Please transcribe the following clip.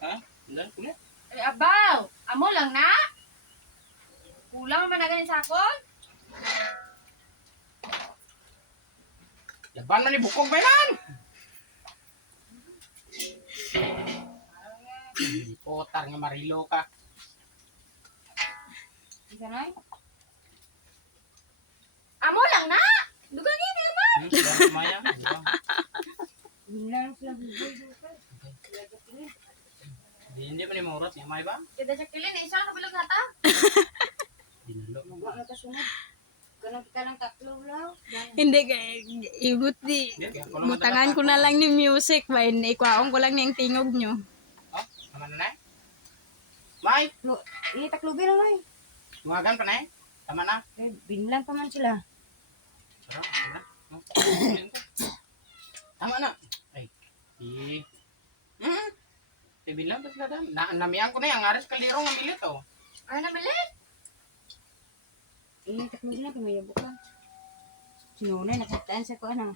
Ha? Ilan kulit? Ay, abaw! Amo lang na? Kulang man na ganin sa akon? Yaban man ni bukog ba yan? Potar nga marilo ka. Isa na Amo lang na? Dugan niya, di naman. Sila kumaya. Bilang sila buboy. Hindi pa ni Maurat niya may ba? Kada siya kilin, isa na bilang hata. Dinalo. Huwag na kasunod. Ganun kita ng tatlo lang. Hindi ka ibut di. Mutangan ko na lang ni music ba ikwaon ko lang ning tingog nyo. Oh, naman na. May, Taklo bilang ay. tumagan pa na. Tama na. Binlang pa man sila. Tara. Tama na. Ay. Bilang pa sila dam. Namiyan ko na yung aras kalirong ang bilit oh. Ano na mali? Taklo bilang kami yabo ka. Sinunay, nakataan sa ko ano.